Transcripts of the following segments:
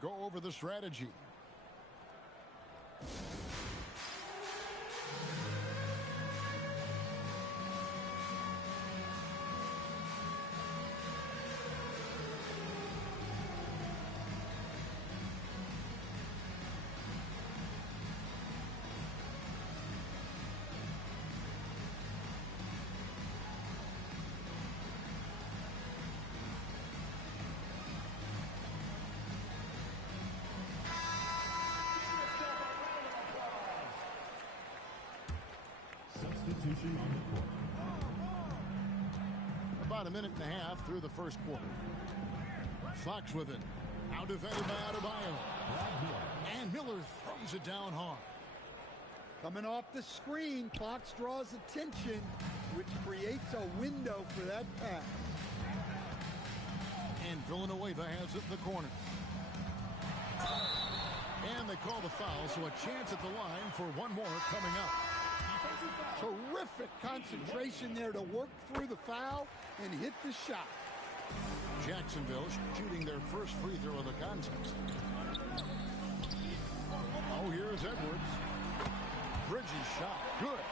Go over the strategy. Substitution on the court. About a minute and a half through the first quarter. Fox with it. Now defended by Adebayo. And Miller throws it down hard. Coming off the screen, Fox draws attention, which creates a window for that pass. And Villanueva has it in the corner. And they call the foul, so a chance at the line for one more coming up. Terrific concentration there to work through the foul and hit the shot. Jacksonville shooting their first free throw of the contest. Oh, here's Edwards. Bridges shot. Good.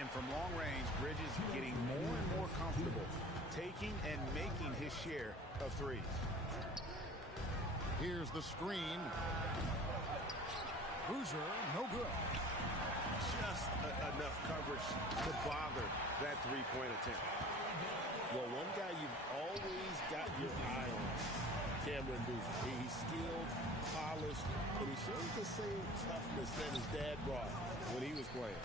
And from long range, Bridges getting more and more comfortable taking and making his share of threes. Here's the screen. Boozer, no good. Just enough coverage to bother that three-point attempt. Well, one guy you've always got your eye on, Cameron Boozer. He's skilled, polished, and he shows the same toughness that his dad brought when he was playing.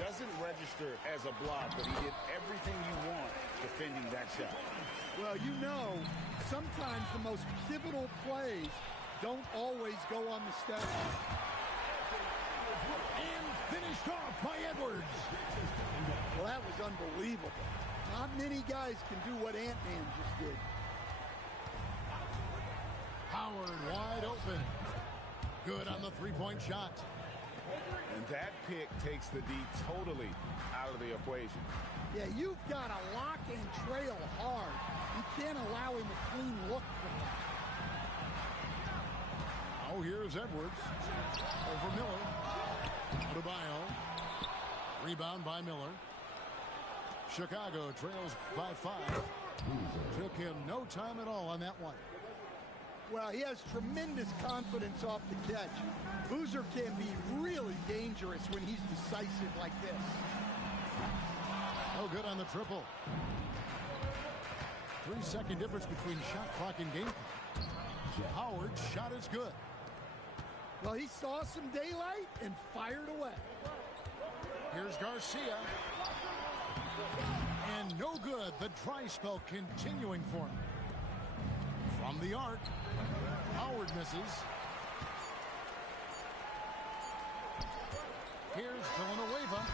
Doesn't register as a block, but he did everything you want defending that shot. Well, you know, sometimes the most pivotal plays don't always go on the step. And finished off by Edwards. Well, that was unbelievable. Not many guys can do what Ant-Man just did. Howard wide open. Good on the three-point shot. And that pick takes the D totally out of the equation. Yeah, you've got to lock and trail hard. You can't allow him a clean look from that. Oh, here's Edwards. Over Miller. Adebayo. Rebound by Miller. Chicago trails by 5. Took him no time at all on that one. Well, he has tremendous confidence off the catch. Boozer can be really dangerous when he's decisive like this. Oh, good on the triple. 3-second difference between shot clock and game clock. Howard's shot is good. Well, he saw some daylight and fired away. Here's Garcia. And no good. The dry spell continuing for him. From the arc, Howard misses. Here's Villanueva.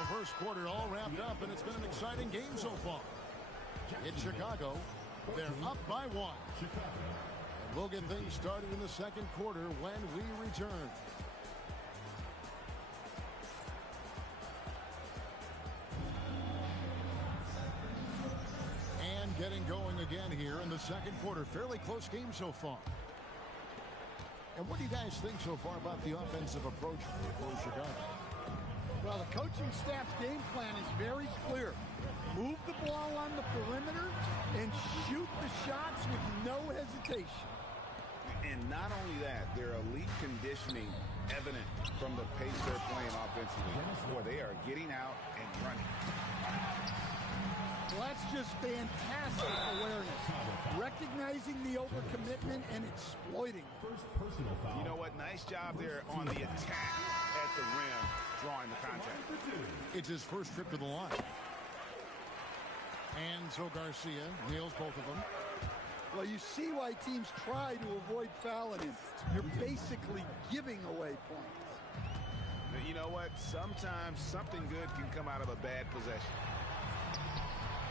The first quarter all wrapped up, and it's been an exciting game so far. In Chicago, they're up by 1. And we'll get things started in the second quarter when we return. And getting going again here in the second quarter. Fairly close game so far. And what do you guys think so far about the offensive approach for Chicago? Well, the coaching staff's game plan is very clear. Move the ball on the perimeter and shoot the shots with no hesitation. And not only that, their elite conditioning evident from the pace they're playing offensively. Boy, they are getting out and running. Well, that's just fantastic awareness. Recognizing the overcommitment and exploiting it. First personal foul. You know what? Nice job there on the attack at the rim, drawing the contact. It's his first trip to the line. And so Garcia nails both of them. Well, you see why teams try to avoid fouling him. You're basically giving away points. But you know what? Sometimes something good can come out of a bad possession.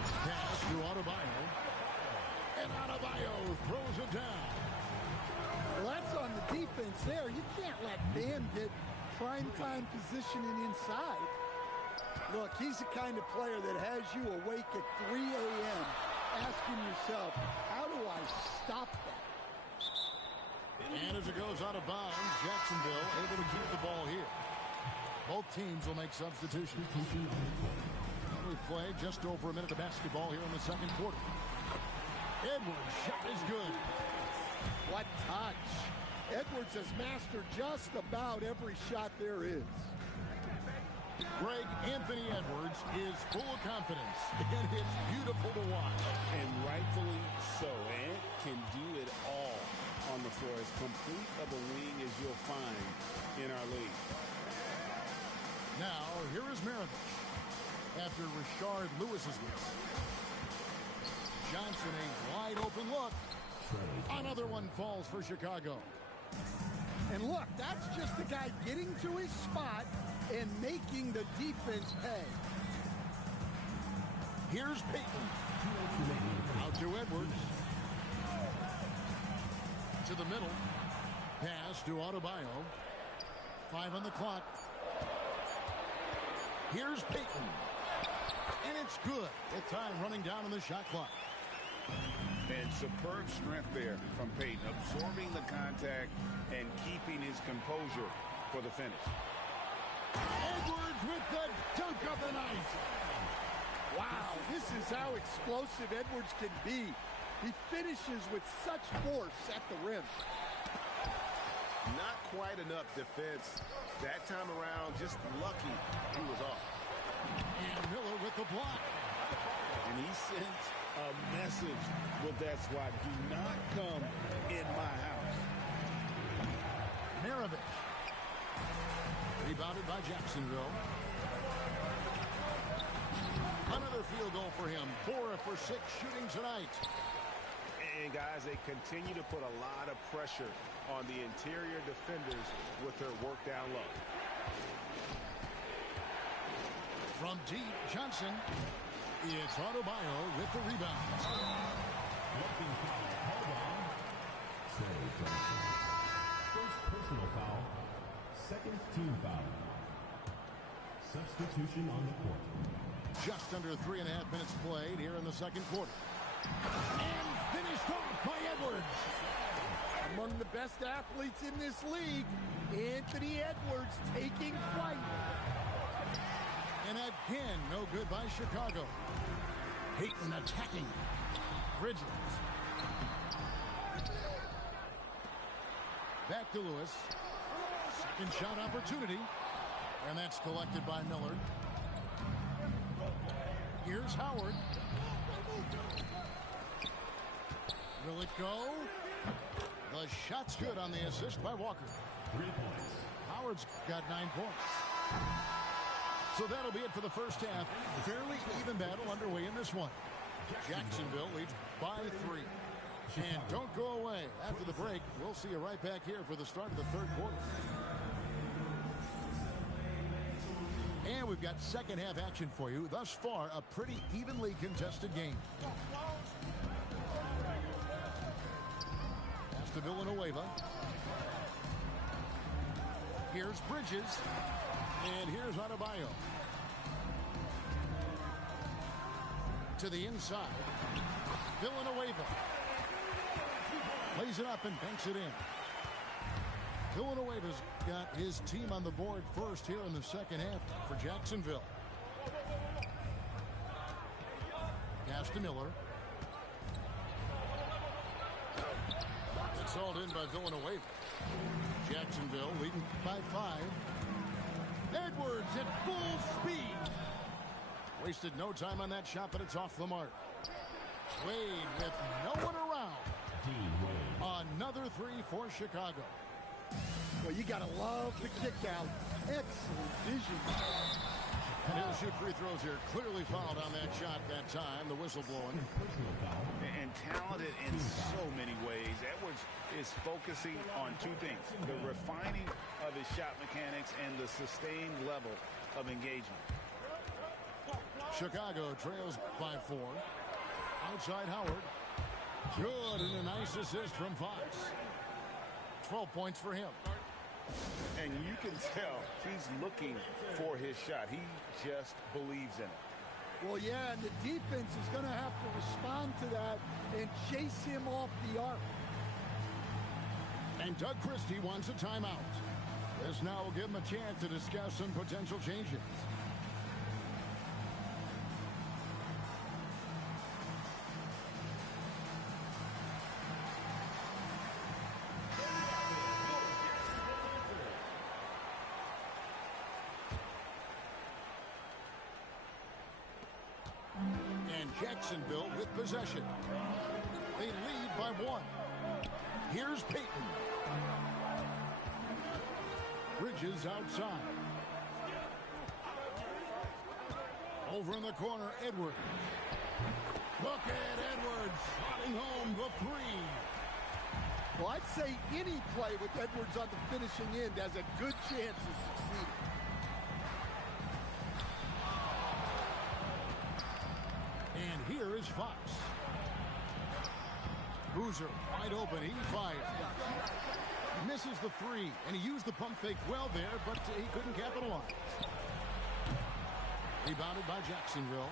Pass to Adebayo. And Adebayo throws it down. Well, that's on the defense there. You can't let Bam get prime-time positioning inside. Look, he's the kind of player that has you awake at 3 a.m. asking yourself, how do I as it goes out of bounds, Jacksonville able to keep the ball here. Both teams will make substitutions. And we play just over a minute of basketball here in the second quarter. Edwards' shot is good. What touch. Edwards has mastered just about every shot there is. Greg, Anthony Edwards is full of confidence, and it's beautiful to watch. And rightfully so. Ant can do it all on the floor. As complete of a wing as you'll find in our league. Now, here is Maravich after Rashard Lewis's miss. Johnson, a wide open look. Another one falls for Chicago. And look, that's just the guy getting to his spot and making the defense pay. Here's Payton. Out to Edwards. To the middle. Pass to Adebayo. 5 on the clock. Here's Payton. And it's good. The time running down on the shot clock. And superb strength there from Payton, absorbing the contact and keeping his composure for the finish. Edwards with the dunk of the night. Wow, this is how explosive Edwards can be. He finishes with such force at the rim. Not quite enough defense that time around. Just lucky he was off. And Miller with the block. And he sent a message with that swat. Do not come in my house. Maravich. Rebounded by Jacksonville. Another field goal for him. 4 for 6 shooting tonight. And guys, they continue to put a lot of pressure on the interior defenders with their work down low. From deep, Johnson. It's Adebayo with the rebound. First personal foul. Second team foul. Substitution on the court. Just under 3.5 minutes played here in the second quarter. And finished off by Edwards. Among the best athletes in this league, Anthony Edwards taking flight. And again, no good by Chicago. Payton attacking. Bridges. Back to Lewis. Second shot opportunity. And that's collected by Miller. Here's Howard. Will it go? The shot's good on the assist by Walker. 3 points. Howard's got 9 points. So that'll be it for the first half. Fairly even battle underway in this one. Jacksonville leads by 3. And don't go away. After the break, we'll see you right back here for the start of the third quarter. And we've got second half action for you. Thus far, a pretty evenly contested game. Pass to Villanueva. Here's Bridges. And here's Adebayo. To the inside. Villanueva. Lays it up and banks it in. Villanueva's got his team on the board first here in the second half for Jacksonville. Pass to Miller. It's hauled in by Villanueva. Jacksonville leading by 5. Edwards at full speed. Wasted no time on that shot, but it's off the mark. Wade with no one around. Another 3 for Chicago. Well, you got to love the kick out. Excellent vision. And he'll shoot free throws here. Clearly fouled on that shot that time. The whistle blowing. And talented in so many ways. Edwards is focusing on 2 things. The refining of his shot mechanics and the sustained level of engagement. Chicago trails by 4. Outside Howard. Good, and a nice assist from Fox. 12 points for him. And you can tell he's looking for his shot. He just believes in it. Well, yeah, and the defense is going to have to respond to that and chase him off the arc. And Doug Christie wants a timeout. This now will give him a chance to discuss some potential changes. And Jacksonville with possession. They lead by 1. Here's Peyton. Bridges outside. Over in the corner, Edwards. Look at Edwards slotting home the 3. Well, I'd say any play with Edwards on the finishing end has a good chance of succeeding. And here is Fox. Boozer wide open. He fired. Misses the 3, and he used the pump fake well there, but he couldn't capitalize. Rebounded by Jacksonville.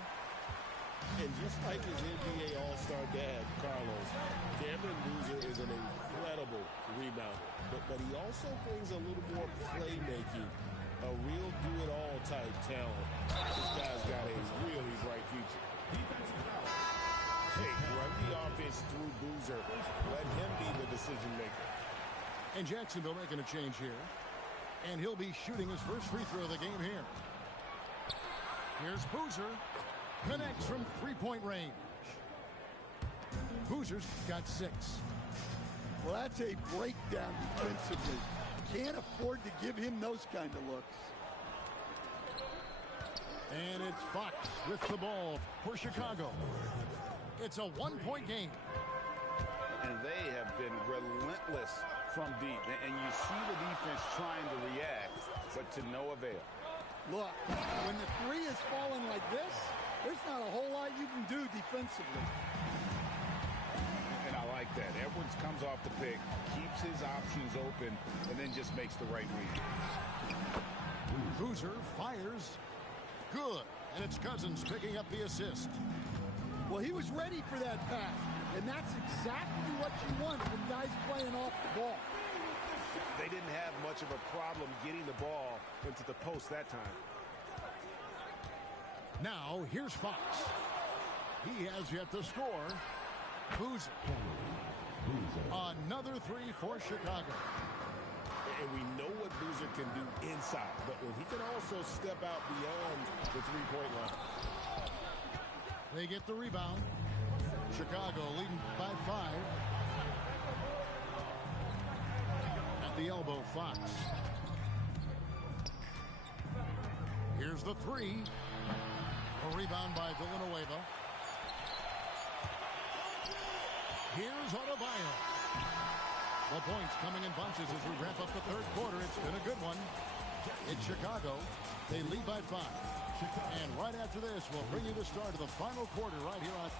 And just like his NBA All-Star dad, Carlos, Cameron Boozer is an incredible rebounder. But he also brings a little more playmaking, a real do-it-all type talent. This guy's got a really bright future. Hey, run the offense through Boozer. Let him be the decision maker. And Jacksonville making a change here. And he'll be shooting his first free throw of the game here. Here's Boozer. Connects from three-point range. Boozer's got 6. Well, that's a breakdown defensively. Can't afford to give him those kind of looks. And it's Fox with the ball for Chicago. It's a 1-point game. And they have been relentless from deep. And you see the defense trying to react, but to no avail. Look, when the 3 is falling like this, there's not a whole lot you can do defensively. And I like that. Edwards comes off the pick, keeps his options open, and then just makes the right read. Boozer fires. Good. And it's Cousins picking up the assist. Well, he was ready for that pass. And that's exactly what you want from guys playing off the ball. They didn't have much of a problem getting the ball into the post that time. Now, here's Fox. He has yet to score. Boozer. Another 3 for Chicago. And we know what Boozer can do inside, but when he can also step out beyond the three-point line. They get the rebound. Chicago leading by 5. At the elbow, Fox. Here's the 3. A rebound by Villanueva. Here's Adebayo. The points coming in bunches as we wrap up the third quarter. It's been a good one. It's Chicago. They lead by 5. And right after this, we'll bring you the start of the final quarter right here on...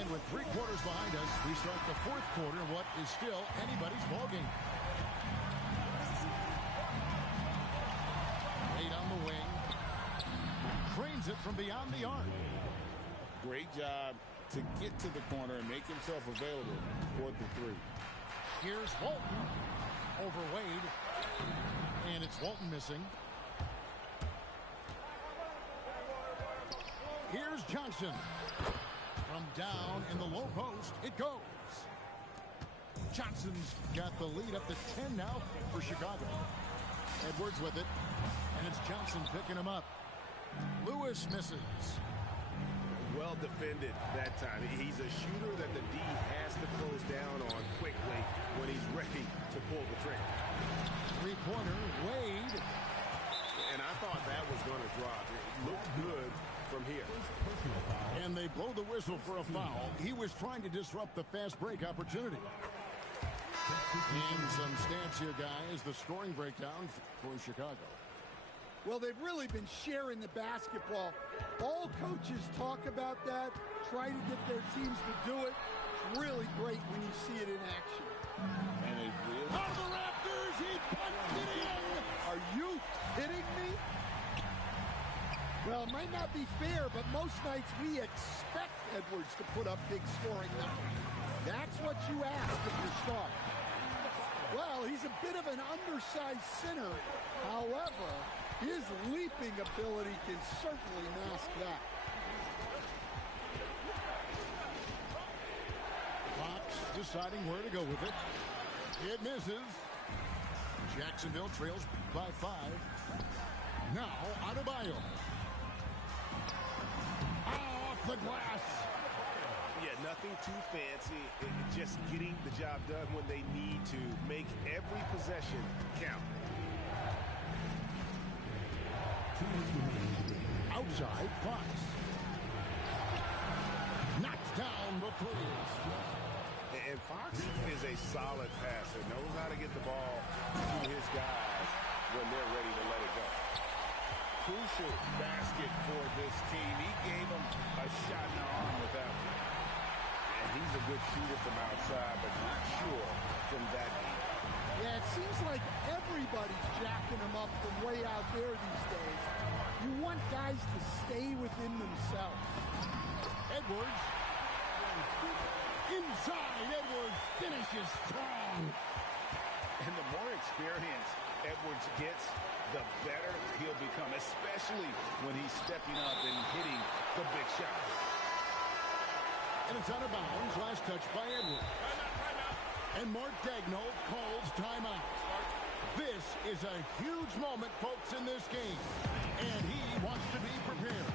And with 3 quarters behind us, we start the fourth quarter in what is still anybody's ballgame. Wade on the wing. Trains it from beyond the arc. Great job to get to the corner and make himself available for the 3. Here's Walton over Wade. And it's Walton missing. Here's Johnson. From down in the low post, it goes. Johnson's got the lead up to 10 now for Chicago. Edwards with it. And it's Johnson picking him up. Lewis misses. Well defended that time. He's a shooter that the D has to close down on quickly when he's ready to pull the trigger. Three-pointer, Wade. And I thought that was going to drop. It looked good from here. And they blow the whistle for a foul. He was trying to disrupt the fast break opportunity. And some stats here, guys. The scoring breakdown for Chicago. Well, they've really been sharing the basketball. All coaches talk about that, try to get their teams to do it. It's really great when you see it in action. And it really... Out of the rafters, he punched it in! Are you kidding me? Well, it might not be fair, but most nights we expect Edwards to put up big scoring numbers. That's what you ask of your star. Well, he's a bit of an undersized center. However, his leaping ability can certainly mask that. Fox deciding where to go with it. It misses. Jacksonville trails by 5. Now, Adebayo. Off the glass. Yeah, nothing too fancy. Just getting the job done when they need to. Make every possession count. Outside, Fox. Knocks down the three. And Fox is a solid passer. Knows how to get the ball to his guys when they're ready to let it go. Crucial basket for this team. He gave them a shot in the arm with that one. And he's a good shooter from outside, but not sure from that deep. Yeah, it seems like everybody's jacking him up from way out there these days. You want guys to stay within themselves. Edwards. Inside, Edwards finishes strong. And the more experience Edwards gets, the better he'll become, especially when he's stepping up and hitting the big shots. And it's out of bounds. Last touch by Edwards. Timeout. And Mark Daigneault calls timeout. This is a huge moment, folks, in this game. And he wants to be prepared.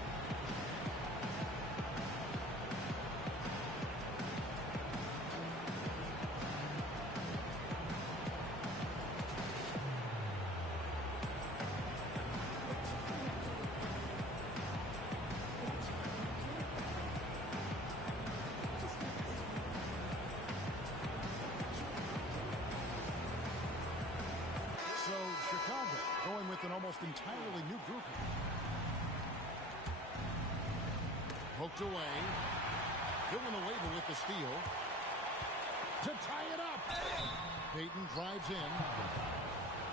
So Chicago going with an almost entirely new grouping. Poked away. Filling the label with the steal. To tie it up. Payton drives in.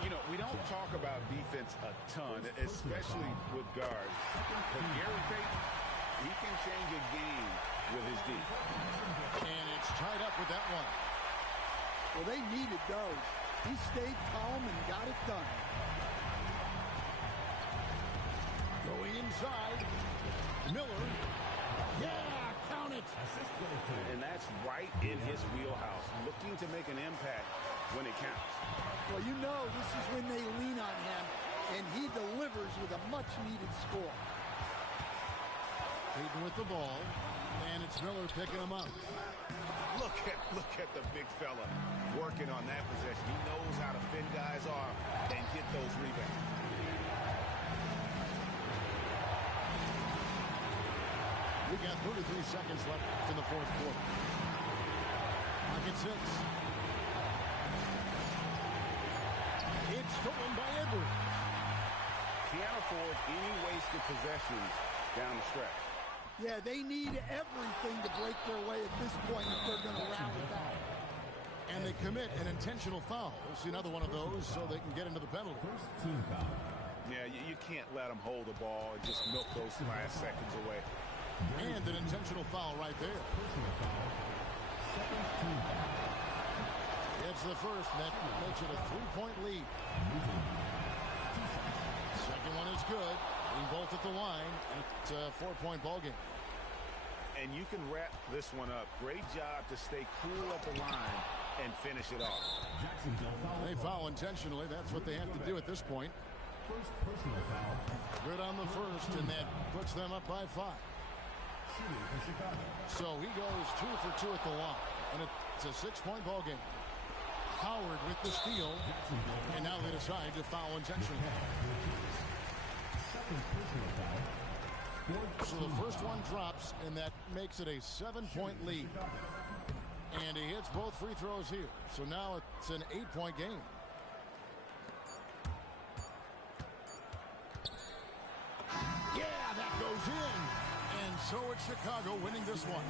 You know, we don't talk about defense a ton, especially with guards. But Gary Payton, he can change a game with his D. And it's tied up with that one. Well, they needed those. He stayed calm and got it done. Going inside. Miller. Yeah, count it. And that's right in his wheelhouse, looking to make an impact when it counts. Well, you know this is when they lean on him, and he delivers with a much-needed score. Payton with the ball, and it's Miller picking him up. Look at the big fella working on that possession. He knows how to fend guys off and get those rebounds. We got 33 seconds left in the fourth quarter. Pocket 6. It's stolen by Edwards. Can't afford any wasted possessions down the stretch. Yeah, they need everything to break their way at this point if they're going to rally back. And they commit an intentional foul. We'll see another one of those so they can get into the penalty. First team foul. Yeah, you can't let them hold the ball and just milk those last seconds away. And an intentional foul right there. Personal foul. Second team foul. It's the first, and that makes it a 3-point lead. Second one is good. Being both at the line, and it's a 4-point ball game. And you can wrap this one up. Great job to stay cool at the line and finish it off. Jacksonville foul. They foul intentionally. That's what they have to do at this point. First personal foul. Good on the first, and that puts them up by 5. Shooting for Chicago. So he goes 2 for 2 at the line, and it's a 6-point ball game. Howard with the steal, and now they decide to foul intentionally. Second personal foul. So the first one drops, and that makes it a 7-point lead. And he hits both free throws here. So now it's an 8-point game. Yeah, that goes in. And so it's Chicago winning this one.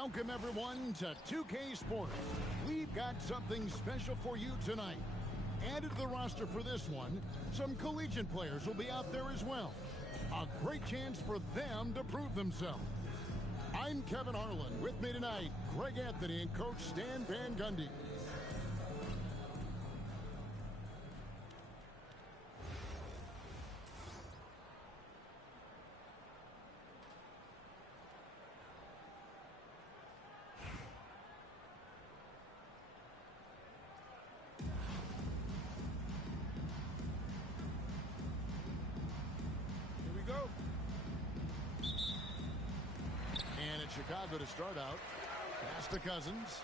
Welcome, everyone, to 2K Sports. We've got something special for you tonight. Added to the roster for this one, some collegiate players will be out there as well. A great chance for them to prove themselves. I'm Kevin Harlan. With me tonight, Greg Anthony and Coach Stan Van Gundy. Chicago to start out. Pass to Cousins.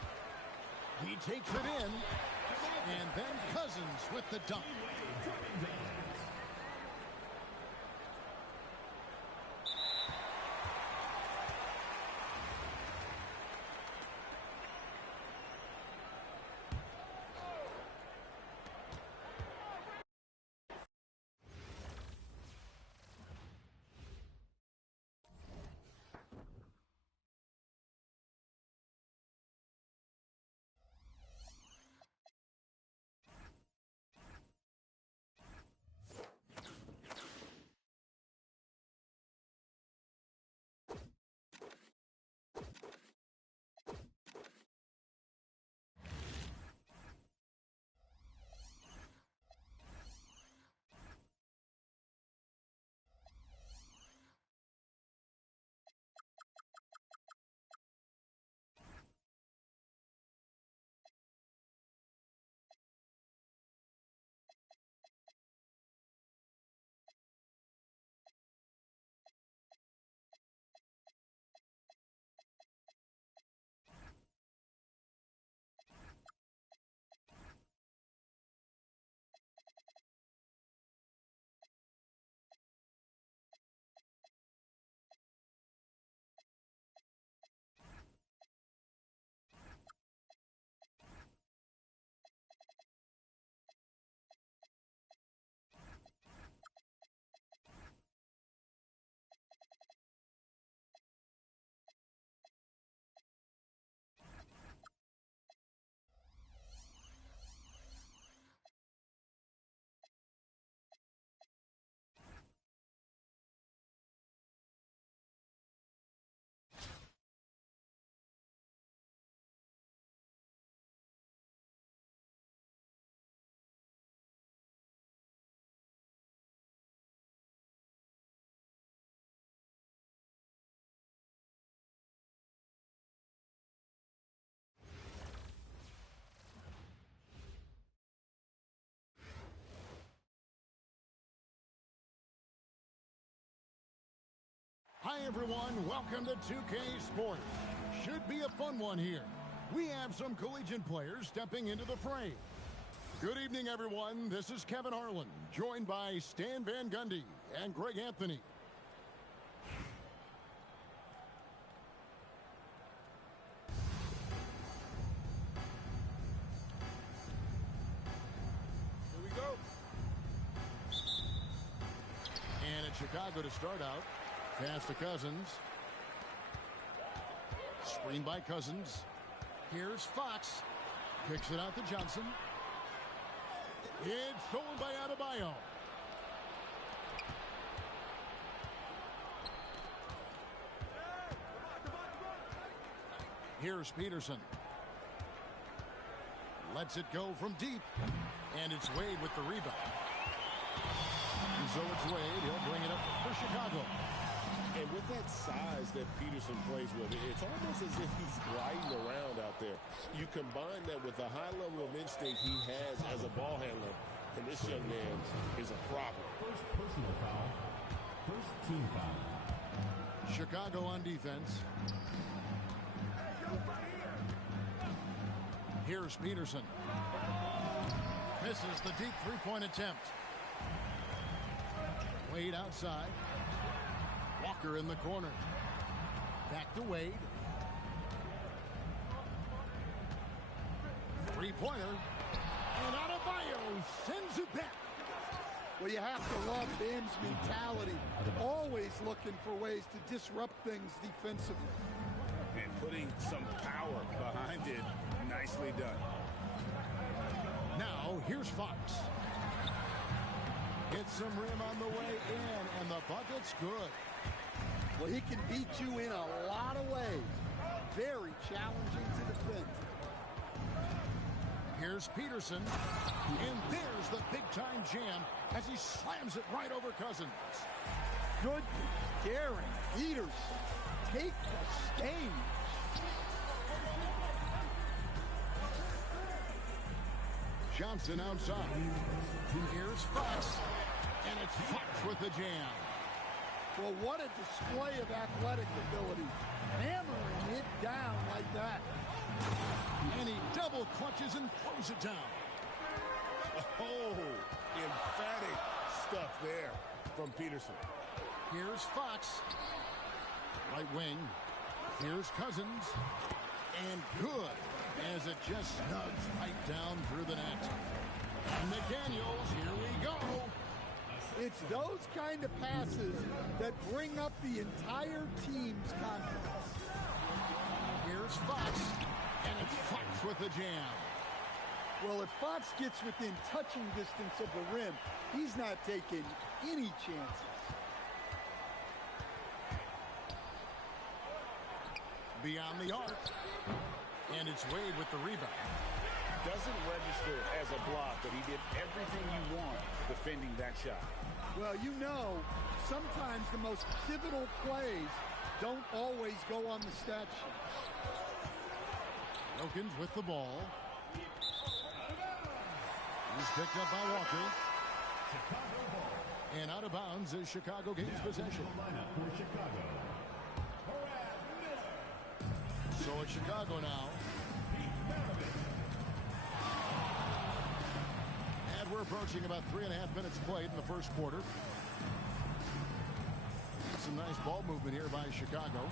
He takes it in. And then Cousins with the dunk. Hi, everyone. Welcome to 2K Sports. Should be a fun one here. We have some collegiate players stepping into the fray. Good evening, everyone. This is Kevin Harlan, joined by Stan Van Gundy and Greg Anthony. Here we go. And it's Chicago to start out. Pass to Cousins. Screen by Cousins. Here's Fox. Kicks it out to Johnson. It's stolen by Adebayo. Here's Peterson. Lets it go from deep. And it's Wade with the rebound. And so it's Wade. He'll bring it up for Chicago. And with that size that Peterson plays with, it's almost as if he's gliding around out there. You combine that with the high level of instinct he has as a ball handler, and this young man is a problem. First personal foul. First team foul. Chicago on defense. Here's Peterson. Misses the deep three-point attempt. Wade outside. Walker in the corner. Back to Wade. Three-pointer. And Adebayo sends it back. Well, you have to love Bam's mentality. Always looking for ways to disrupt things defensively. and putting some power behind it. Nicely done. Now, here's Fox. Gets some rim on the way in, and the bucket's good. Well, he can beat you in a lot of ways. Very challenging to defend. Here's Peterson, and there's the big-time jam as he slams it right over Cousins. Good daring. Peterson, take the stage. Johnson outside. Here's Fox, and it's Fox with the jam. Well, what a display of athletic ability. Hammering it down like that. And he double clutches and throws it down. Oh, emphatic stuff there from Peterson. Here's Fox. Right wing. Here's Cousins. And good as it just snugs right down through the net. And McDaniels, here we go. It's those kind of passes that bring up the entire team's confidence. Here's Fox. And it's Fox with the jam. Well, if Fox gets within touching distance of the rim, he's not taking any chances. Beyond the arc. And it's Wade with the rebound. Doesn't register as a block, but he did everything you want defending that shot. Well, you know, sometimes the most pivotal plays don't always go on the stat sheet. Wilkins with the ball. He's picked up by Walker. And out of bounds as Chicago gains possession. So it's Chicago now. And we're approaching about 3.5 minutes played in the first quarter. Some nice ball movement here by Chicago.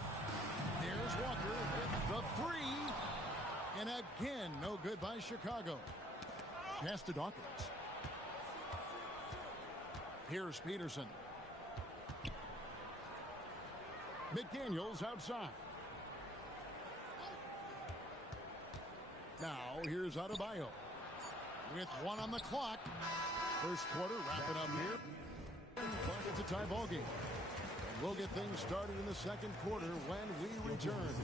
Here's Walker with the three. And again, no good by Chicago. Pass to Dawkins. Here's Peterson. McDaniels outside. Now, here's Adebayo. With one on the clock. First quarter wrapping up here. But it's a tie ball game. And we'll get things started in the second quarter when we return.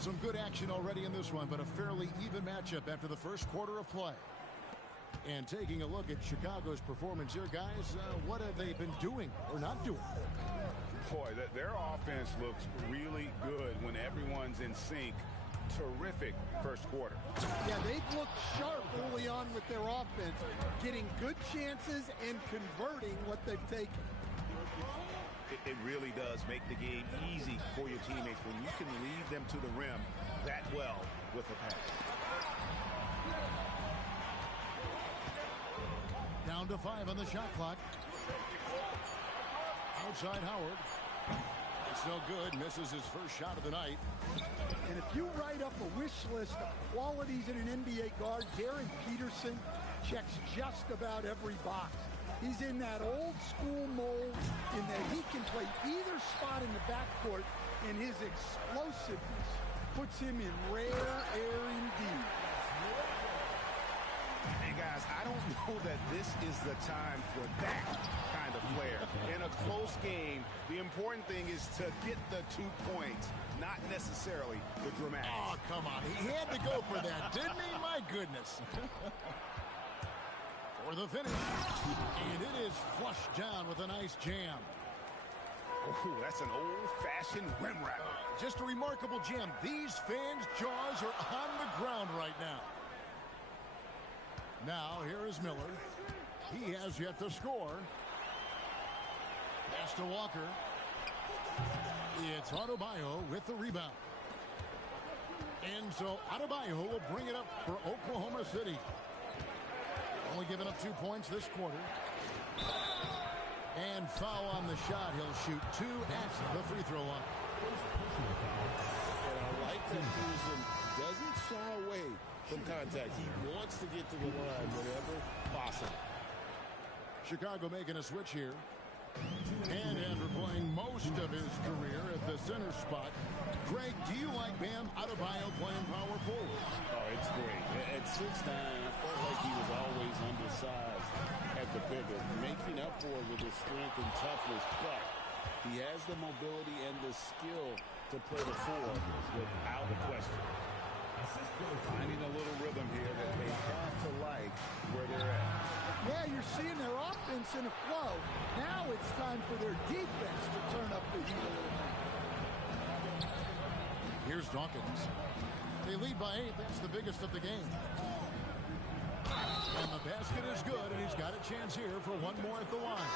Some good action already in this one, but a fairly even matchup after the first quarter of play. And taking a look at Chicago's performance here, guys, what have they been doing or not doing? Boy, their offense looks really good when everyone's in sync. Terrific first quarter. Yeah, they've looked sharp early on with their offense, getting good chances and converting what they've taken. It really does make the game easy for your teammates when you can lead them to the rim that well with a pass. Down to 5 on the shot clock. Outside Howard. It's no good. Misses his first shot of the night. And if you write up a wish list of qualities in an NBA guard, Darren Peterson checks just about every box. He's in that old school mold in that he can play either spot in the backcourt, and his explosiveness puts him in rare air indeed. Hey guys, I don't know that this is the time for that kind of flair. In a close game, the important thing is to get the 2 points, not necessarily the dramatics. Oh, come on. He had to go for that, didn't he? My goodness. For the finish. And it is flushed down with a nice jam. Oh, that's an old-fashioned rim wrap. Just a remarkable jam. These fans' jaws are on the ground right now. Now, here is Miller. He has yet to score. Pass to Walker. It's Adebayo with the rebound. And so Adebayo will bring it up for Oklahoma City. Only giving up 2 points this quarter. And foul on the shot. He'll shoot 2 at the free throw line. And I like that Pearson doesn't shy away from contact. He wants to get to the line whenever possible. Chicago making a switch here. And after playing most of his career at the center spot, Greg, do you like Bam Adebayo playing power forward? Oh, it's great. At 6'9", I felt like he was always undersized at the pivot, making up for it with his strength and toughness, but he has the mobility and the skill to play the four without question. Finding a little rhythm here that they have to like where they're at. Yeah, you're seeing their offense in a flow. Now it's time for their defense to turn up the heat a little bit. Here's Dawkins. They lead by 8. That's the biggest of the game. And the basket is good, and he's got a chance here for one more at the line.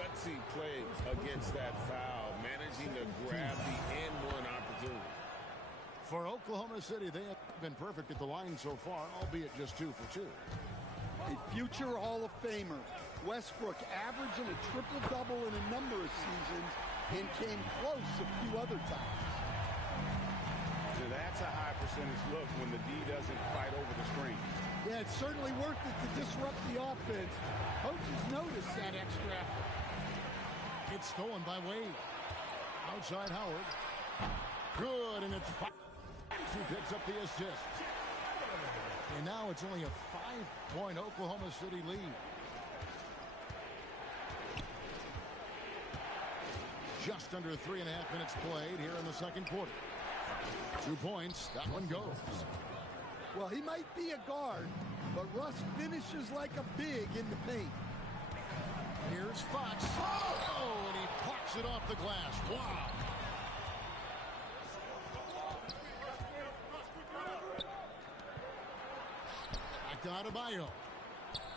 Gutsy play against that foul, managing to grab the and-one opportunity. For Oklahoma City, they have been perfect at the line so far, albeit just 2 for 2. A future Hall of Famer, Westbrook averaging a triple-double in a number of seasons and came close a few other times. So that's a high percentage look when the D doesn't fight over the screen. Yeah, it's certainly worth it to disrupt the offense. Coaches notice that extra effort. It's stolen by Wade. Outside Howard. Good, and it's 5. He picks up the assist. And now it's only a 5-point Oklahoma City lead. Just under 3.5 minutes played here in the second quarter. 2 points. That one goes. Well, he might be a guard, but Russ finishes like a big in the paint. Here's Fox. Oh, and he plucks it off the glass. Wow. Back to Adebayo.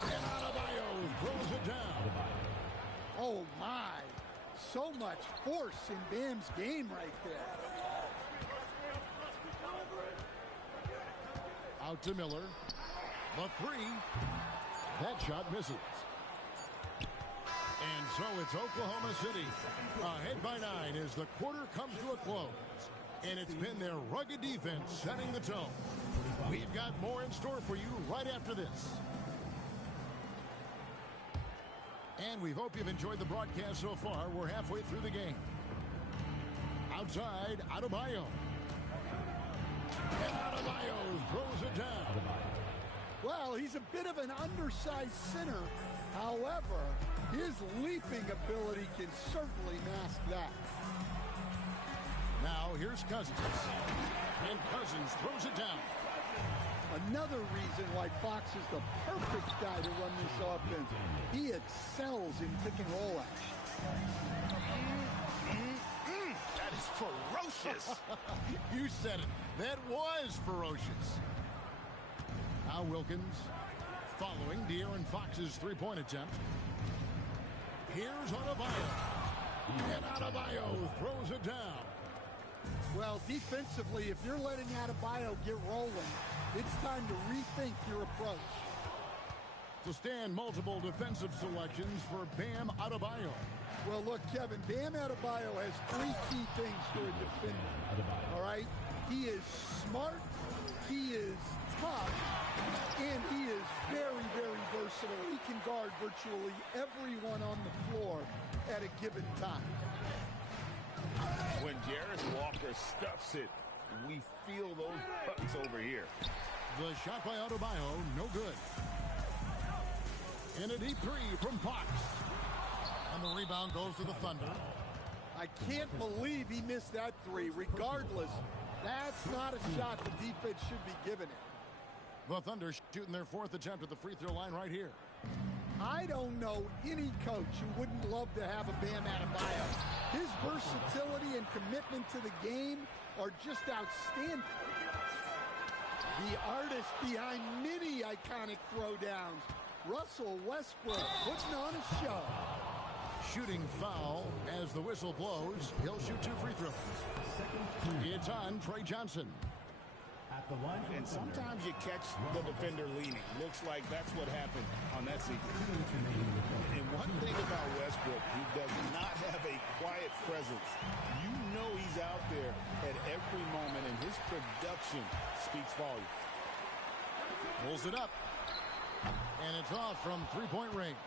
And Adebayo throws it down. Oh, my. So much force in Bam's game right there. Out to Miller. The 3. That shot misses. And so it's Oklahoma City ahead by 9 as the quarter comes to a close. And it's been their rugged defense setting the tone. We've got more in store for you right after this. And we hope you've enjoyed the broadcast so far. We're halfway through the game. Outside, Adebayo. And Adebayo throws it down. Well, he's a bit of an undersized center. However, his leaping ability can certainly mask that. Now, here's Cousins. And Cousins throws it down. Another reason why Fox is the perfect guy to run this offense. He excels in pick and roll action. That is ferocious. You said it. That was ferocious. Now Wilkins following De'Aaron Fox's three-point attempt. Here's Adebayo. And Adebayo throws it down. Well, defensively, if you're letting Adebayo get rolling, it's time to rethink your approach. To stand multiple defensive selections for Bam Adebayo. Well, look, Kevin, Bam Adebayo has 3 key things for a defender. All right? He is smart, he is tough, and he is very, very versatile. He can guard virtually everyone on the floor at a given time. When Jarris Walker stuffs it, we feel those bucks over here. The shot by Adebayo, no good. And a deep 3 from Fox. And the rebound goes to the Thunder. I can't believe he missed that 3. Regardless, that's not a shot the defense should be giving it. The Thunder shooting their 4th attempt at the free throw line right here. I don't know any coach who wouldn't love to have a Bam Adebayo. His versatility and commitment to the game are just outstanding. The artist behind many iconic throwdowns, Russell Westbrook, putting on a show. Shooting foul as the whistle blows. He'll shoot 2 free throws. It's on Trey Johnson. The line And sometimes you catch the defender leaning. Looks like that's what happened on that sequence. And one thing about Westbrook, he does not have a quiet presence. You know he's out there at every moment, and his production speaks volumes. Pulls it up. And it's off from three-point range.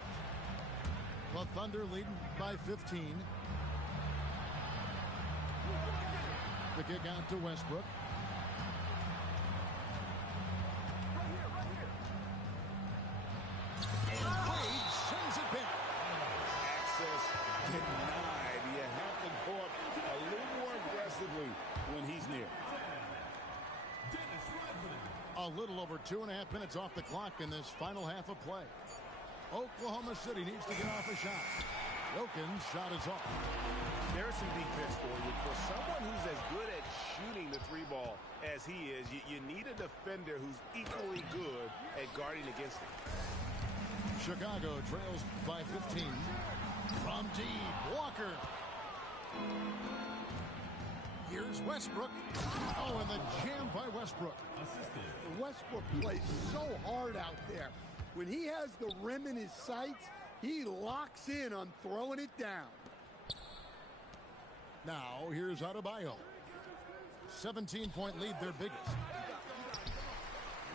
The Thunder leading by 15. The kick out to Westbrook. And Wade sends it back. Access denied. You have to go up a little more aggressively when he's near. A little over 2.5 minutes off the clock in this final half of play. Oklahoma City needs to get off a shot. Wilkins' shot is off. There's some defense for you. For someone who's as good at shooting the three ball as he is, you need a defender who's equally good at guarding against it. Chicago trails by 15. From deep, Walker. Here's Westbrook. Oh, and the jam by Westbrook. Westbrook plays so hard out there. When he has the rim in his sights, he locks in on throwing it down. Now, here's Adebayo. 17-point lead, their biggest.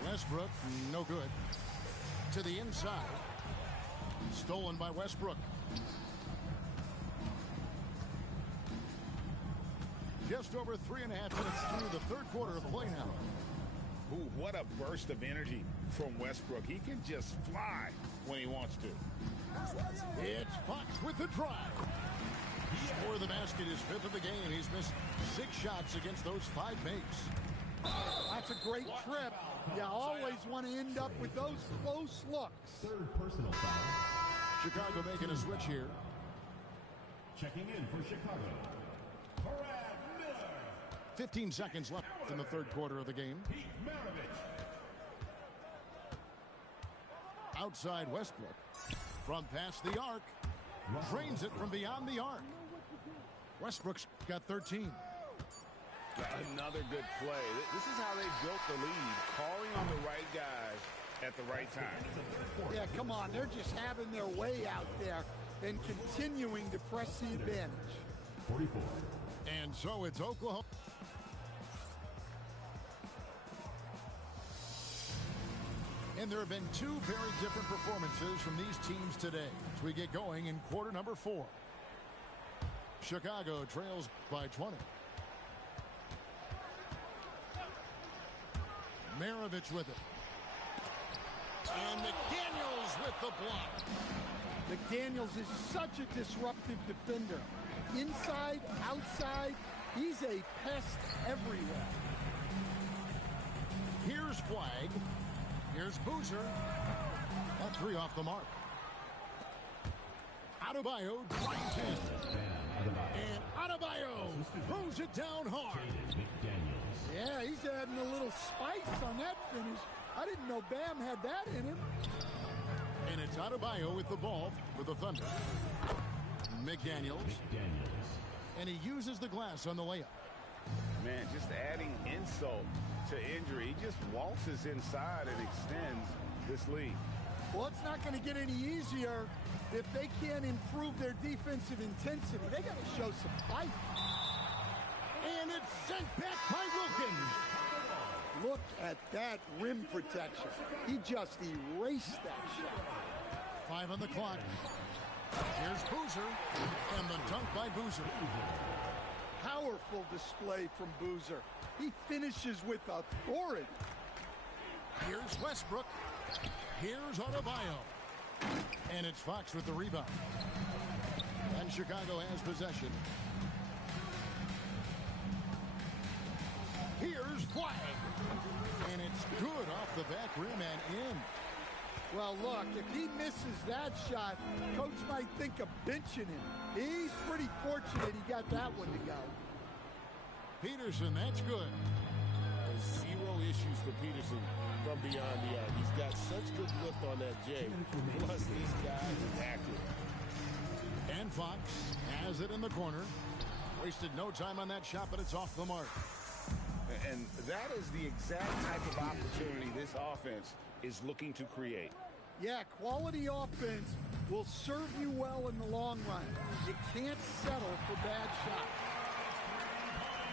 Westbrook, no good. To the inside. Stolen by Westbrook. Just over 3.5 minutes through the third quarter of play now. Ooh, what a burst of energy from Westbrook. He can just fly when he wants to. It's Fox with the drive. Score the basket, his fifth of the game. He's missed 6 shots against those 5 makes. That's a great trip. You always want to end up with those close looks. Third personal foul. Chicago making a switch here. Checking in for Chicago. 15 seconds left in the third quarter of the game. Outside Westbrook. From past the arc. Drains it from beyond the arc. Westbrook's got 13. Another good play. This is how they built the lead. Calling on the right guys at the right time. Yeah, come on. They're just having their way out there and continuing to press the advantage. 44. And so it's Oklahoma. And there have been 2 very different performances from these teams today as we get going in quarter number 4. Chicago trails by 20. Maravich with it. And McDaniels with the block. McDaniels is such a disruptive defender. Inside, outside, he's a pest everywhere. Here's Flag. Here's Boozer. That 3 off the mark. Adebayo drives in. And Adebayo throws it down hard. Yeah, he's adding a little spice on that finish. I didn't know Bam had that in him. And it's Adebayo with the ball with the Thunder. McDaniels. And he uses the glass on the layup. Man, just adding insult to injury. He just waltzes inside and extends this lead. Well, it's not going to get any easier if they can't improve their defensive intensity. They got to show some fight. And it's sent back by Wilkins. Look at that rim protection. He just erased that shot. 5 on the clock. Here's Boozer. And the dunk by Boozer. Powerful display from Boozer. He finishes with authority. Here's Westbrook. Here's Adebayo. And it's Fox with the rebound. And Chicago has possession. Here's Flag. And it's good off the back rim and in. Well, look, if he misses that shot, coach might think of benching him. He's pretty fortunate he got that one to go. Peterson, that's good. There's 0 issues for Peterson from beyond the arc. He's got such good lift on that J. Plus, these guys are accurate. And Fox has it in the corner. Wasted no time on that shot, but it's off the mark. And that is the exact type of opportunity this offense is looking to create. Yeah, quality offense will serve you well in the long run. You can't settle for bad shots.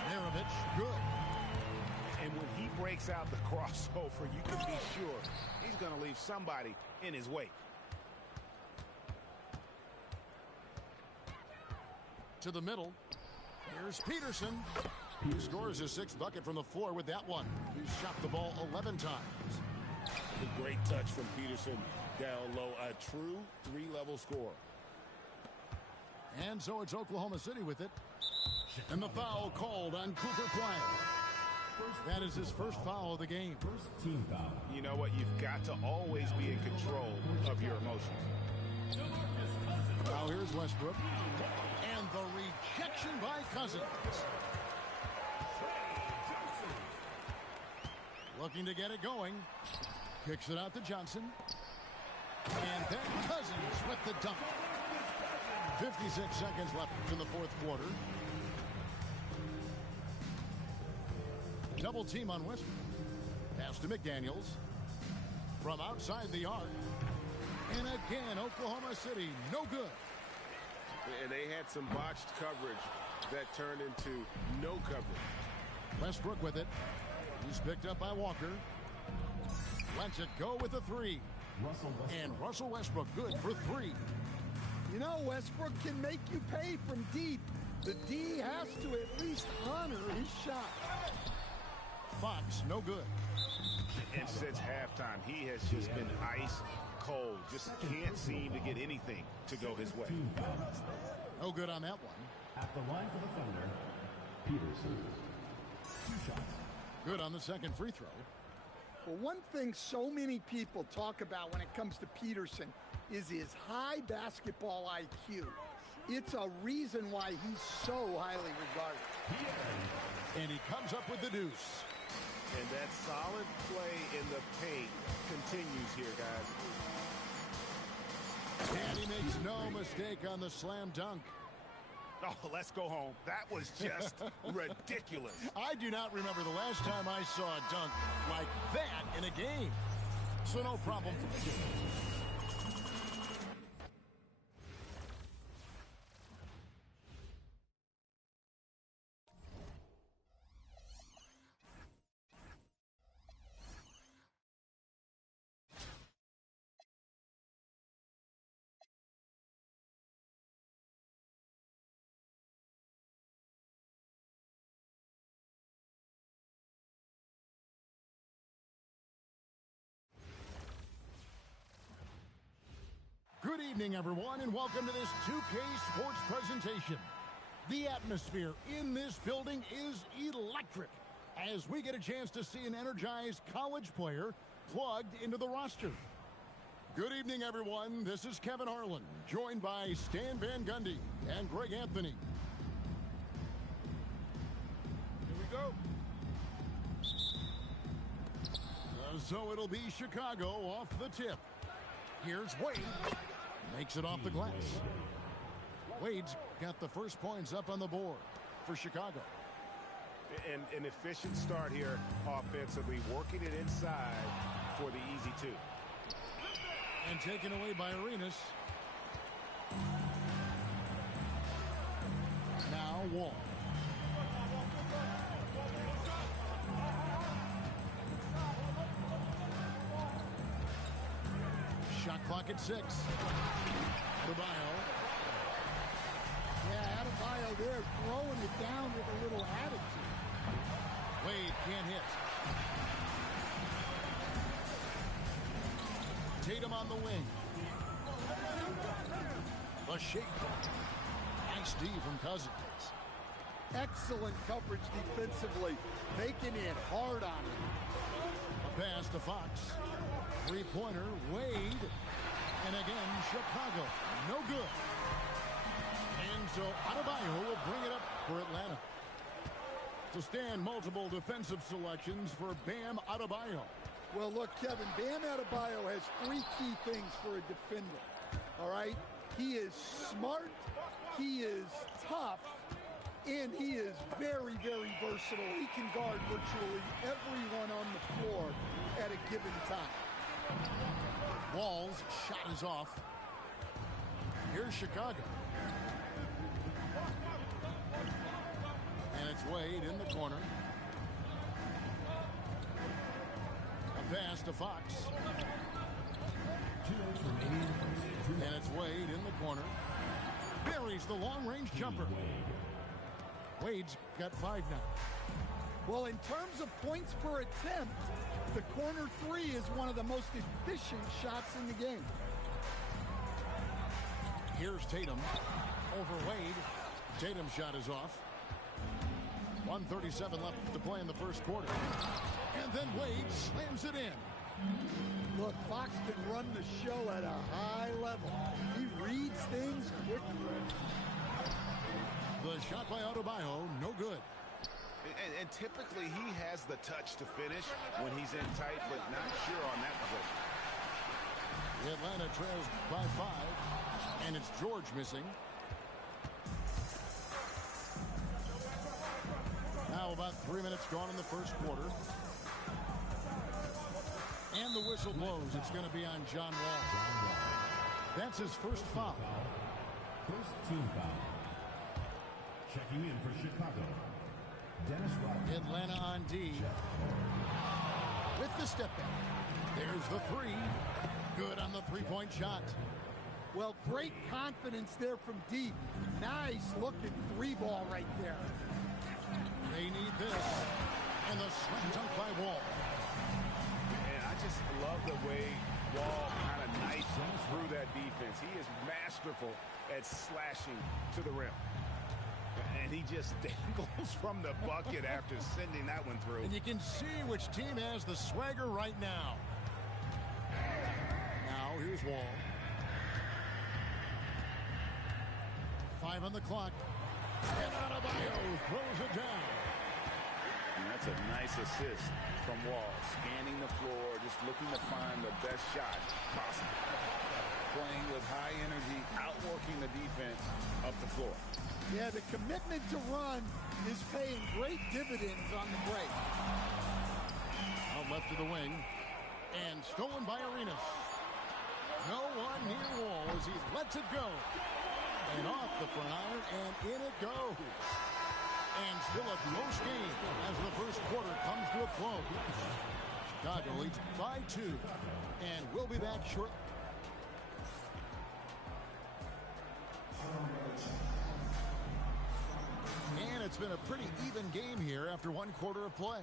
Maravich, good. And when he breaks out the crossover, you can be sure he's going to leave somebody in his wake. To the middle. Here's Peterson. He scores his 6th bucket from the floor with that one. He's shot the ball 11 times. A great touch from Peterson down low. A true 3-level score. And so it's Oklahoma City with it. And the foul called on Cooper Flyer. That is his first foul of the game. First team foul. You know what? You've got to always be in control of your emotions. Now here's Westbrook. And the rejection by Cousins. Looking to get it going. Kicks it out to Johnson. And then Cousins with the dunk. 56 seconds left in the 4th quarter. Double team on Westbrook. Pass to McDaniels. From outside the arc. And again, Oklahoma City, no good. And they had some botched coverage that turned into no coverage. Westbrook with it. He's picked up by Walker. Lets it go with a 3. And Russell Westbrook good for 3. You know, Westbrook can make you pay from deep. The D has to at least honor his shot. Fox, no good. And since halftime, he has just been ice cold. Just can't seem to get anything to go his way. No good on that one. At the line for the Thunder, Peterson. 2 shots. Good on the 2nd free throw. Well, one thing so many people talk about when it comes to Peterson is his high basketball IQ. It's a reason why he's so highly regarded. And he comes up with the deuce. And that solid play in the paint continues here, guys. And he makes no mistake on the slam dunk. Oh, let's go home. That was just ridiculous. I do not remember the last time I saw a dunk like that in a game. So no problem for me. Good evening, everyone, and welcome to this 2K Sports presentation. The atmosphere in this building is electric as we get a chance to see an energized college player plugged into the roster. Good evening, everyone. This is Kevin Harlan, joined by Stan Van Gundy and Greg Anthony. Here we go. So it'll be Chicago off the tip. Here's Wade. Makes it off the glass. Wade's got the first points up on the board for Chicago. And an efficient start here offensively, working it inside for the easy 2. And taken away by Arenas. Now Wall. Shot clock at 6. Adebayo. Yeah, Adebayo there throwing it down with a little attitude. Wade can't hit. Tatum on the wing. The shake. Nice D from Cousins. Excellent coverage defensively. Making it hard on him. A pass to Fox. Three-pointer, Wade. And again, Chicago. No good. And so Adebayo will bring it up for Atlanta. To stand multiple defensive selections for Bam Adebayo. Well, look, Kevin, Bam Adebayo has 3 key things for a defender. All right? He is smart, he is tough, And he is very, very versatile. He can guard virtually everyone on the floor at a given time. Wall's shot is off. Here's Chicago. And it's Wade in the corner. A pass to Fox. 2 minutes remaining. And it's Wade in the corner. Buries the long-range jumper. Wade's got 5 now. Well, in terms of points per attempt, the corner three is one of the most efficient shots in the game. Here's Tatum over Wade. Tatum's shot is off. 1:37 left to play in the first quarter. And then Wade slams it in. Look, Fox can run the show at a high level. He reads things quickly. The shot by Adebayo, no good. And typically he has the touch to finish when he's in tight, but not sure on that possession. Atlanta trails by 5, and it's George missing. Now about 3 minutes gone in the first quarter. And the whistle blows. It's going to be on John Wall. That's his first foul. First team foul. Checking in for Chicago, Dennis Rodman. Atlanta on D. With the step back. There's the 3. Good on the 3-point shot. Well, great confidence there from deep. Nice looking 3-ball right there. They need this. And the slam dunk by Wall. And I just love the way Wall kind of knifes through that defense. He is masterful at slashing to the rim. And he just dangles from the bucket after sending that one through. And you can see which team has the swagger right now. Now, here's Wall. 5 on the clock. And Adebayo throws it down. And that's a nice assist from Wall. Scanning the floor, just looking to find the best shot possible. Playing with high energy, outworking the defense up the floor. Yeah, the commitment to run is paying great dividends on the break. Out left to the wing. And stolen by Arenas. No one near Wall as he lets it go. And off the front iron, and in it goes. And still a close game as the first quarter comes to a close. Chicago leads by 2. And we'll be back shortly. And it's been a pretty even game here after 1 quarter of play.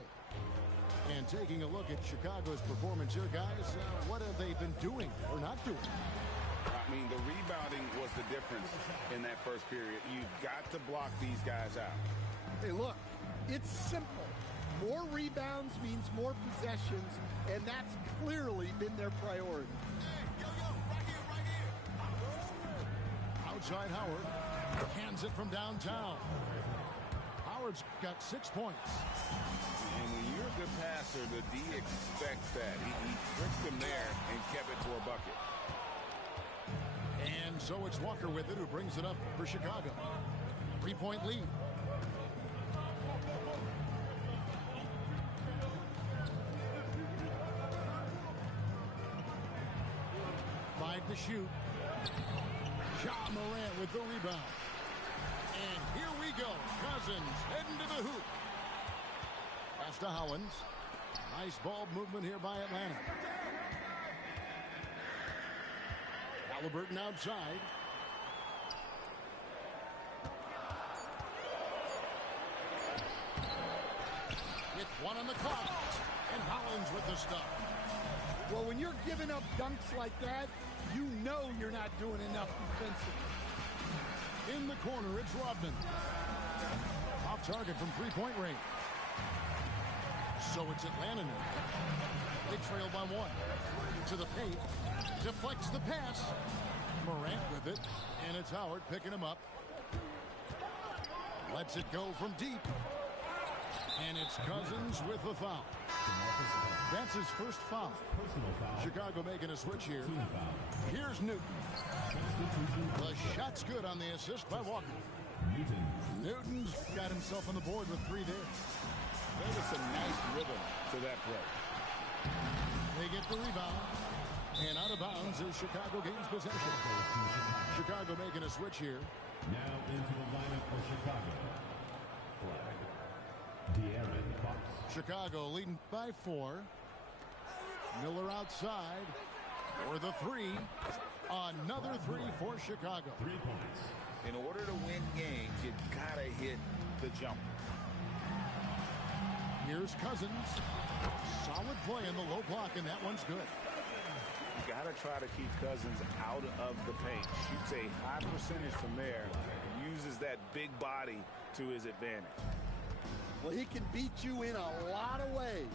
And taking a look at Chicago's performance here, guys, what have they been doing or not doing? I mean, the rebounding was the difference in that first period. You've got to block these guys out. Hey, look, it's simple. More rebounds means more possessions, and that's clearly been their priority. Outside Howard hands it from downtown. Howard's got 6 points. And when you're a good passer, the D expects that. He tricked him there and kept it to a bucket. And so it's Walker with it who brings it up for Chicago. 3-point lead. To shoot. Ja Morant with the rebound. And here we go. Cousins heading to the hoop. Pass to Howlands. Nice ball movement here by Atlanta. Halliburton outside. With 1 on the clock. And Howlands with the stuff. Well, when you're giving up dunks like that, you know you're not doing enough defensively. In the corner, it's Rodman. Off target from 3-point range. So it's Atlanta now. They trail by 1. To the paint. Deflects the pass. Morant with it. And it's Howard picking him up. Lets it go from deep. And it's Cousins with the foul. That's his first foul. Chicago making a switch here. Here's Newton. The shot's good on the assist by Walker. Newton's got himself on the board with 3 there. There was some nice rhythm to that play. They get the rebound. And out of bounds as Chicago gains possession. Chicago making a switch here. Now into the lineup for Chicago. Flag. De'Aaron Fox. Chicago leading by 4. Miller outside for the 3. Another 3 for Chicago. 3 points. In order to win games, you gotta hit the jump. Here's Cousins. Solid play in the low block, and that one's good. You gotta try to keep Cousins out of the paint. Shoots a high percentage from there. Uses that big body to his advantage. Well, he can beat you in a lot of ways.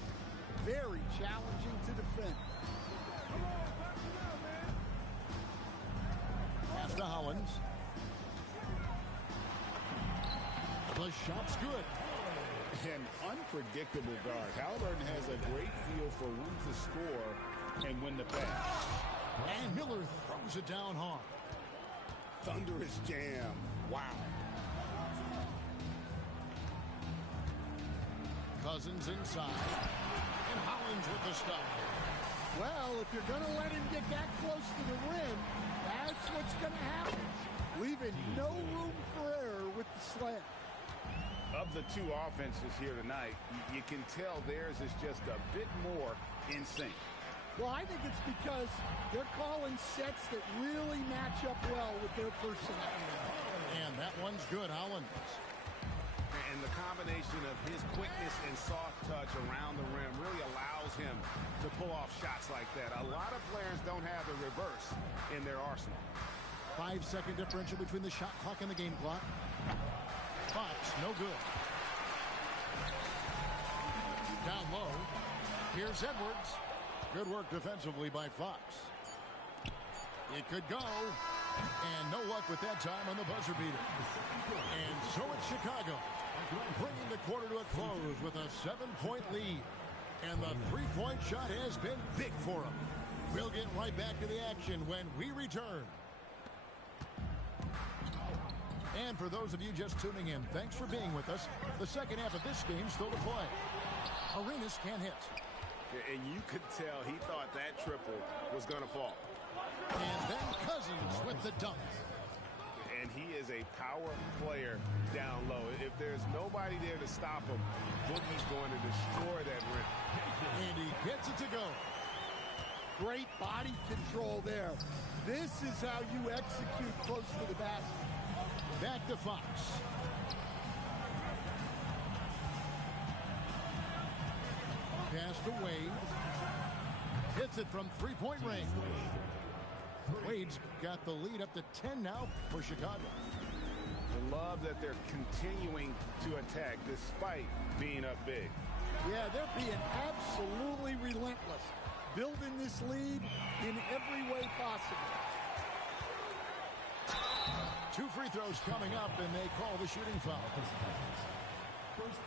Very challenging to defend. Pass to Hollins. The shot's good. An unpredictable guard. Halliburton has a great feel for when to score and when to pass. And Miller throws it down hard. Thunderous jam. Wow. Cousins inside. And Hollins with the stop. Well, if you're going to let him get that close to the rim, that's what's going to happen. Leaving no room for error with the slam. Of the 2 offenses here tonight, you can tell theirs is just a bit more in sync. Well, I think it's because they're calling sets that really match up well with their personality. And that one's good, Hollins. And the combination of his quickness and soft touch around the rim really allows him to pull off shots like that. A lot of players don't have the reverse in their arsenal. 5-second differential between the shot clock and the game clock. Fox, no good. Down low. Here's Edwards. Good work defensively by Fox. It could go. And no luck with that time on the buzzer beater. And so it's Chicago, bringing the quarter to a close with a 7-point lead. And the 3-point shot has been big for them. We'll get right back to the action when we return. And for those of you just tuning in, thanks for being with us. The second half of this game still to play. Arenas can't hit. And you could tell he thought that triple was going to fall. And then Cousins with the dunk. And he is a power player down low. If there's nobody there to stop him, Boogie's going to destroy that rim. And he gets it to go. Great body control there. This is how you execute close to the basket. Back to Fox. Pass to Wade. Hits it from 3-point range. Wade's got the lead up to 10 now for Chicago. I love that they're continuing to attack despite being up big. Yeah, they're being absolutely relentless. Building this lead in every way possible. 2 free throws coming up, and they call the shooting foul.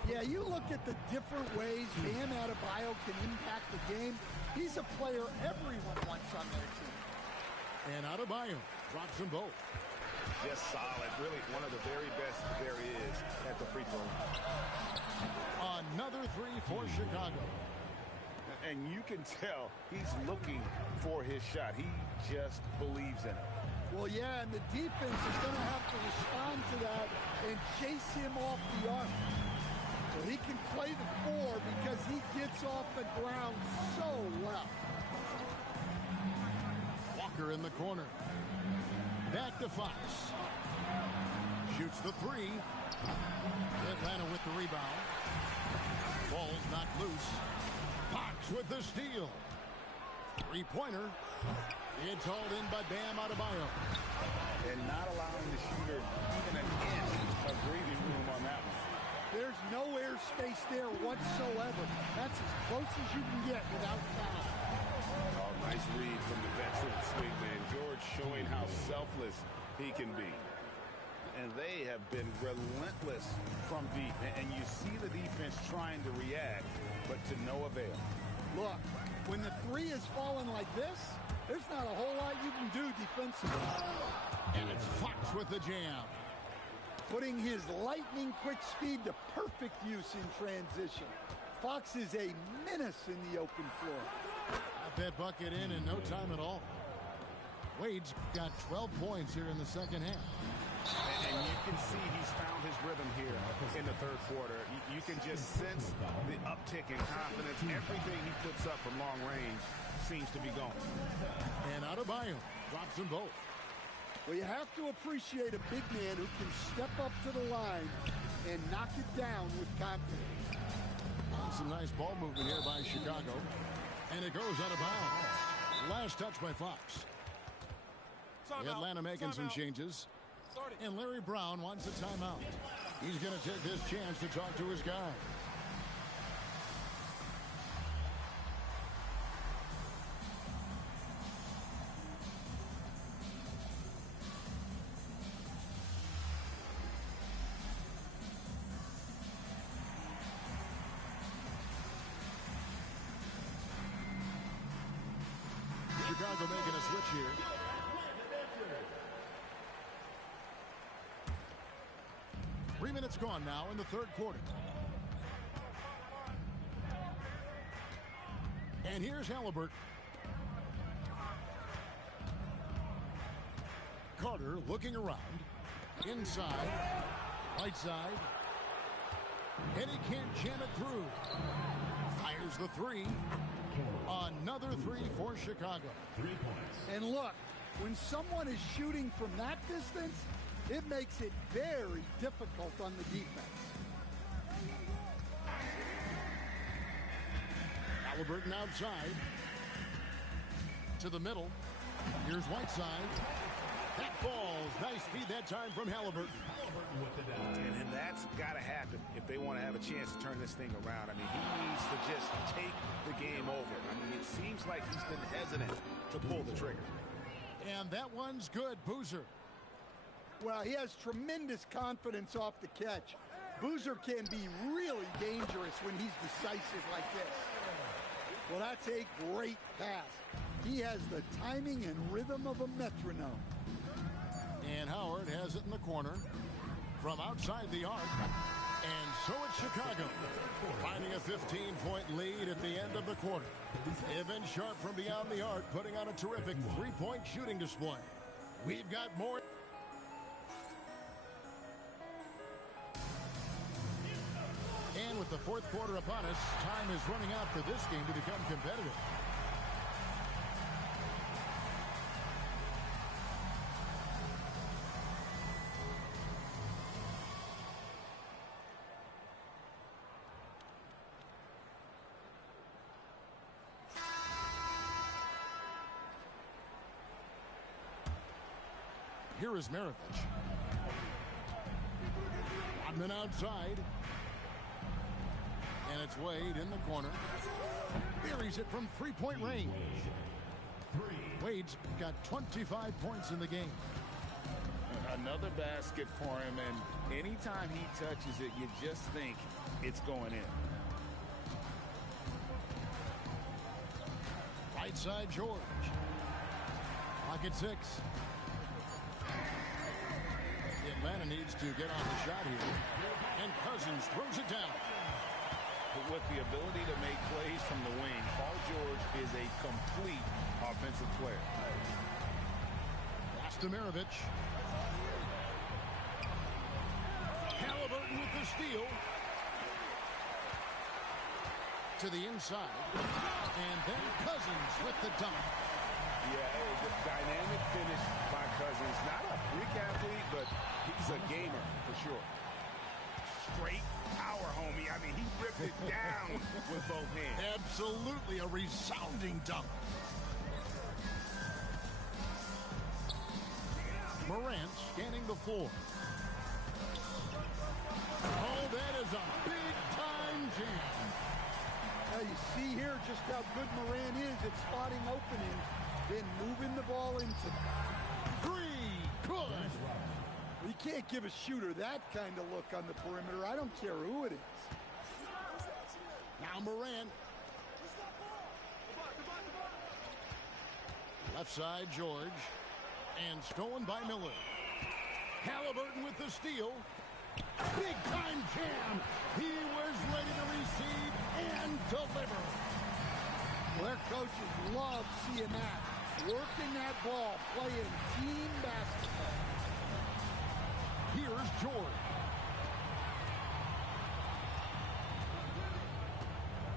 Yeah, you look at the different ways Bam Adebayo can impact the game. He's a player everyone wants on their team. And Adebayo drops them both. Just solid. Really one of the very best there is at the free throw line. Another 3 for Chicago. And you can tell he's looking for his shot. He just believes in it. Well, yeah, and the defense is going to have to respond to that and chase him off the arc. Well, he can play the 4 because he gets off the ground so well. Walker in the corner. Back to Fox. Shoots the 3. Atlanta with the rebound. Ball's knocked loose. Fox with the steal. 3-pointer. It's hauled in by Bam Adebayo. And not allowing the shooter even an inch of breathing room on that one. There's no airspace there whatsoever. That's as close as you can get without foul. Oh, nice read from the veteran swing man. George showing how selfless he can be. And they have been relentless from deep. And you see the defense trying to react, but to no avail. Look, when the 3 is falling like this, there's not a whole lot you can do defensively. And it's Fox with the jam. putting his lightning-quick speed to perfect use in transition. Fox is a menace in the open floor. Got that bucket in no time at all. Wade's got 12 points here in the second half. And you can see he's found his rhythm here in the third quarter. You can just sense the uptick in confidence. Everything he puts up from long range seems to be going. And Adebayo drops them both. Well, you have to appreciate a big man who can step up to the line and knock it down with confidence. Some nice ball movement here by Chicago. And it goes out of bounds. Last touch by Fox. Atlanta making some changes. And Larry Brown wants a timeout. He's going to take this chance to talk to his guy. Chicago making a switch here. Three minutes gone now in the third quarter. And here's Halliburton. Carter looking around. Inside. Right side. And he can't jam it through. Fires the three. Another three for Chicago. 3 points. And look, when someone is shooting from that distance, it makes it very difficult on the defense. Halliburton outside. To the middle. Here's Whiteside. That falls. Nice feed that time from Halliburton. And that's got to happen if they want to have a chance to turn this thing around. I mean, he needs to just take the game over. I mean, it seems like he's been hesitant to pull the trigger. And that one's good, Boozer. Well, he has tremendous confidence off the catch. Boozer can be really dangerous when he's decisive like this. Well, that's a great pass. He has the timing and rhythm of a metronome. And Howard has it in the corner from outside the arc. And so it's Chicago finding a 15-point lead at the end of the quarter. Evan Sharp from beyond the arc putting on a terrific three-point shooting display. We've got more. And with the fourth quarter upon us, time is running out for this game to become competitive. Here is Maravich. Rodman outside. And it's Wade in the corner. Buries it from three-point range. Wade's got 25 points in the game. Another basket for him, and anytime he touches it, you just think it's going in. Right side, George. Pocket six. Atlanta needs to get on the shot here. And Cousins throws it down. But with the ability to make plays from the wing, Paul George is a complete offensive player. Pass to Maravich. Halliburton with the steal. To the inside. And then Cousins with the dunk. Yeah, the dynamic finish by Cousins. Not a freak athlete, but he's a gamer for sure. Straight power, homie. I mean, he ripped it down with both hands. Absolutely a resounding dunk. Morant scanning the floor. Oh, that is a big-time jam. Now you see here just how good Morant is at spotting openings, then moving the ball into them. Three, good. You can't give a shooter that kind of look on the perimeter. I don't care who it is. Now Morant. Left side, George. And stolen by Miller. Halliburton with the steal. Big-time jam. He was ready to receive and deliver. Their coaches love seeing that. Working that ball, playing team basketball. Here's George.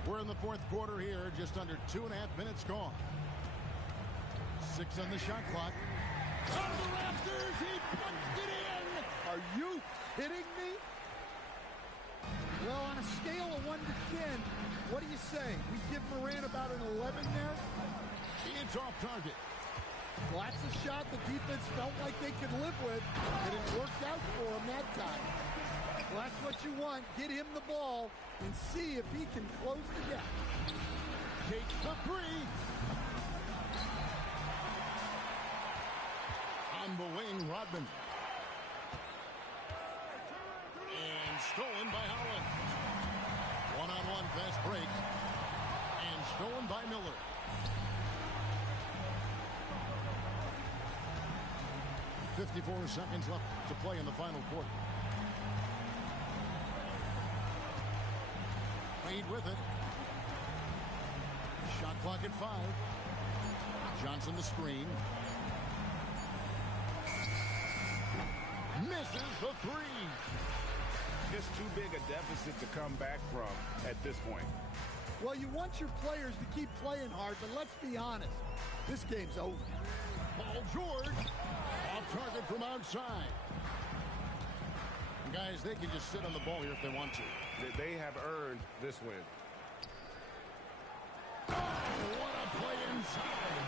We're in the fourth quarter here, just under 2.5 minutes gone. 6 on the shot clock. On the rafters, he punched it in. Are you kidding me? Well, on a scale of 1 to 10, what do you say? We give Morant about an 11 there? It's off target. Well, that's a shot the defense felt like they could live with, and it worked out for him that time. Well, that's what you want. Get him the ball and see if he can close the gap. Takes the three. On the wing, Rodman. And stolen by Howland. One-on-one fast break. And stolen by Miller. .54 seconds left to play in the final quarter. Wade with it. Shot clock at 5. Johnson the screen. Misses the three. Just too big a deficit to come back from at this point. Well, you want your players to keep playing hard, but let's be honest. This game's over. Paul George. Off target from outside. Guys, they can just sit on the ball here if they want to. They have earned this win. Oh, what a play inside.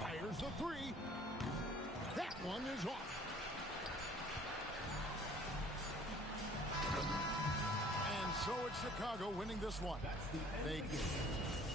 Fires the three. That one is off. And so it's Chicago winning this one. They get it.